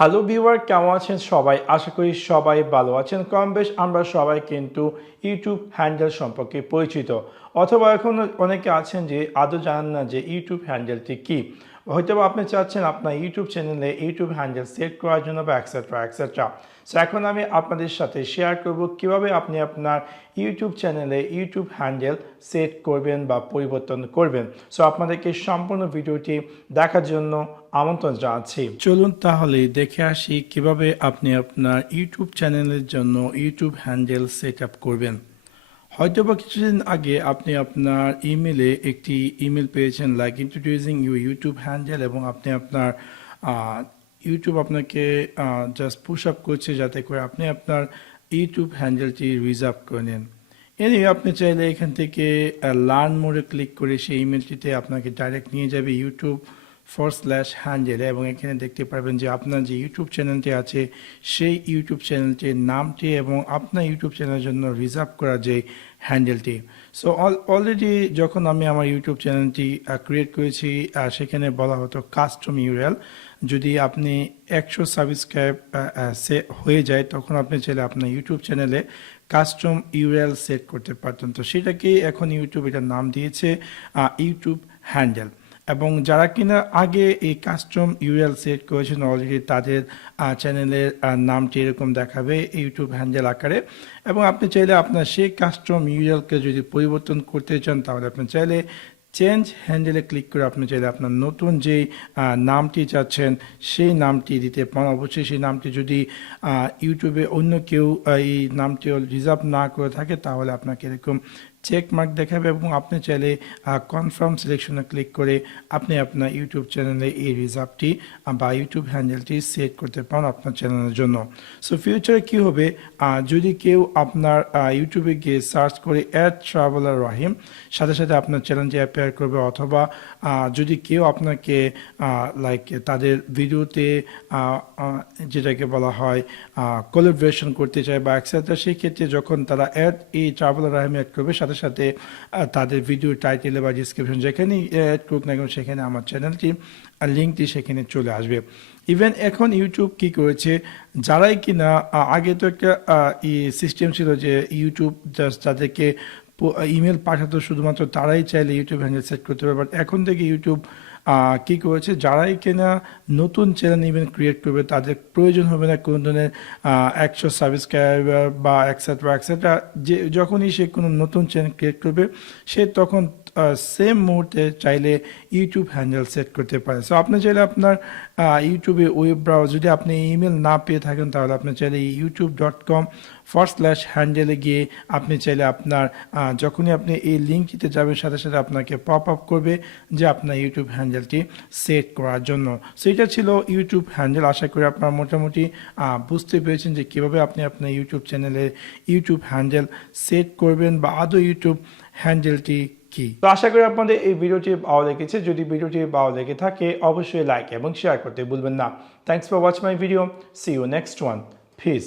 Hello viewer, কেমন আছেন সবাই? আশা করি সবাই ভালো আছেন। কম বেশ আমরা সবাই কিন্তু ইউটিউব হ্যান্ডেল সম্পর্কে পরিচিত, অথবা এখন অনেকে আছেন যে আদৌ জানেন না যে ইউটিউব হ্যান্ডেলটি কী। হয়তো আপনি চাচ্ছেন আপনার ইউটিউব চ্যানেলে ইউটিউব হ্যান্ডেল সেট করার জন্য বা এক্সেট্রা এক্সেট্রা। সো এখন আমি আপনাদের সাথে শেয়ার করব কীভাবে আপনি আপনার ইউটিউব চ্যানেলে ইউটিউব হ্যান্ডেল সেট করবেন বা পরিবর্তন করবেন। সো আপনাদেরকে সম্পূর্ণ ভিডিওটি দেখার জন্য আমন্ত্রণ জানাচ্ছি। চলুন তাহলে দেখে আসি কিভাবে আপনি আপনার ইউটিউব চ্যানেলের জন্য ইউটিউব হ্যান্ডেল সেট আপ করবেন। হয়তোবা কিছুদিন আগে আপনি আপনার ইমেলে একটি ইমেল পেয়েছেন লাইক ইন্ট্রোডিউসিং ইউটিউব হ্যান্ডেল, এবং আপনি আপনার ইউটিউব আপনাকে জাস্ট পুশ আপ করছে যাতে করে আপনি আপনার ইউটিউব হ্যান্ডেলটি রিজার্ভ করে নেন। এনিওয়ে, আপনি চাইলে এখান থেকে লার্ন মোডে ক্লিক করে সেই ইমেলটিতে আপনাকে ডাইরেক্ট নিয়ে যাবে YouTube/হ্যান্ডেল, এবং এখানে দেখতে পারবেন যে আপনার যে ইউটিউব চ্যানেলটি আছে সেই ইউটিউব চ্যানেলটির নামটি এবং আপনার ইউটিউব চ্যানেলের জন্য রিজার্ভ করা যে হ্যান্ডেলটি। সো অলরেডি যখন আমি আমার ইউটিউব চ্যানেলটি ক্রিয়েট করেছি, সেখানে বলা হতো কাস্টম ইউআরএল। যদি আপনি 100 সাবস্ক্রাইব হয়ে যায় তখন আপনি চাইলে আপনার ইউটিউব চ্যানেলে কাস্টম ইউআরএল সেট করতে পারতেন। তো সেটাকে এখন ইউটিউব এটার নাম দিয়েছে ইউটিউব হ্যান্ডেল। এবং যারা কিনা আগে এই কাস্টম ইউআরএল সেট করেছেন অলরেডি, তাদের চ্যানেলের নামটি এরকম দেখাবে ইউটিউব হ্যান্ডেল আকারে। এবং আপনি চাইলে আপনার সেই কাস্টম ইউআরএলকে যদি পরিবর্তন করতে চান তাহলে আপনি চাইলে চেঞ্জ হ্যান্ডেলে ক্লিক করে আপনি চাইলে আপনার নতুন যেই নামটি চাচ্ছেন সেই নামটি দিতে পারেন। অবশ্যই সেই নামটি যদি ইউটিউবে অন্য কেউ এই নামটি রিজার্ভ না করে থাকে তাহলে আপনাকে এরকম চেক মার্ক দেখাবে, এবং আপনি চাইলে কনফার্ম সিলেকশনে ক্লিক করে আপনি আপনার ইউটিউব চ্যানেলে এই রিজার্ভটি বা ইউটিউব হ্যান্ডেলটি সেট করতে পারেন আপনার চ্যানেলের জন্য। সো ফিউচারে কী হবে, যদি কেউ আপনার ইউটিউবে গিয়ে সার্চ করে ট্রাভেলার রাহিম, সাথে সাথে আপনার চ্যানেলটি অ্যাপিয়ার করবে, অথবা যদি কেউ আপনাকে লাইক তাদের ভিডিওতে যেটাকে বলা হয় কোলাবোরেশন করতে চায় বা এক্সেট্রা, সেই ক্ষেত্রে যখন তারা এই ট্রাভেলার রাহিম অ্যাড করবে সাথে সাথে তাদের ভিডিও টাইটেলে বা ডিসক্রিপশন যেখানেই অ্যাড করুক না কেন সেখানে আমার চ্যানেলটি লিঙ্কটি সেখানে চলে আসবে। ইভেন এখন ইউটিউব কি করেছে, যারাই কিনা আগে তো একটা সিস্টেম ছিল যে ইউটিউব জাস্ট তাদেরকে ইমেল পাঠাতো, শুধুমাত্র তারাই চাইলে ইউটিউব হ্যান্ডেল সেট করতে পারবে। বাট এখন থেকে ইউটিউব কী করেছে, যারাই কিনা নতুন চ্যানেল ইভেন্ট ক্রিয়েট করবে তাদের প্রয়োজন হবে না কোনো ধরনের 100 সাবস্ক্রাইবার বা এক্সেট্রা এক্সেট্রা। যে যখনই সে কোনো নতুন চ্যানেল ক্রিয়েট করবে সে তখন সেম মুহূর্তে চাইলে ইউটিউব হ্যান্ডেল সেট করতে পারে। সো আপনি চাইলে আপনার ইউটিউবে ওয়েব ব্রাউজার, যদি আপনি ইমেল না পেয়ে থাকেন তাহলে আপনি চাইলে youtube.com/হ্যান্ডেলে গিয়ে আপনি চাইলে আপনার যখনই আপনি এই লিঙ্কটিতে যাবেন সাথে সাথে আপনাকে পপ আপ করবে যে আপনার ইউটিউব হ্যান্ডেলটি সেট করার জন্য। সো এটা ছিল ইউটিউব হ্যান্ডেল। আশা করি আপনারা মোটামুটি বুঝতে পেরেছেন যে কীভাবে আপনি আপনার ইউটিউব চ্যানেলে ইউটিউব হ্যান্ডেল সেট করবেন বা আদৌ ইউটিউব হ্যান্ডেলটি কি। তো আশা করি আপনাদের এই ভিডিওটি ভালো লেগেছে। যদি ভিডিওটি ভালো লেগে থাকে অবশ্যই লাইক এবং শেয়ার করতে ভুলবেন না। Thanks for watch my video. See you next one. Piece.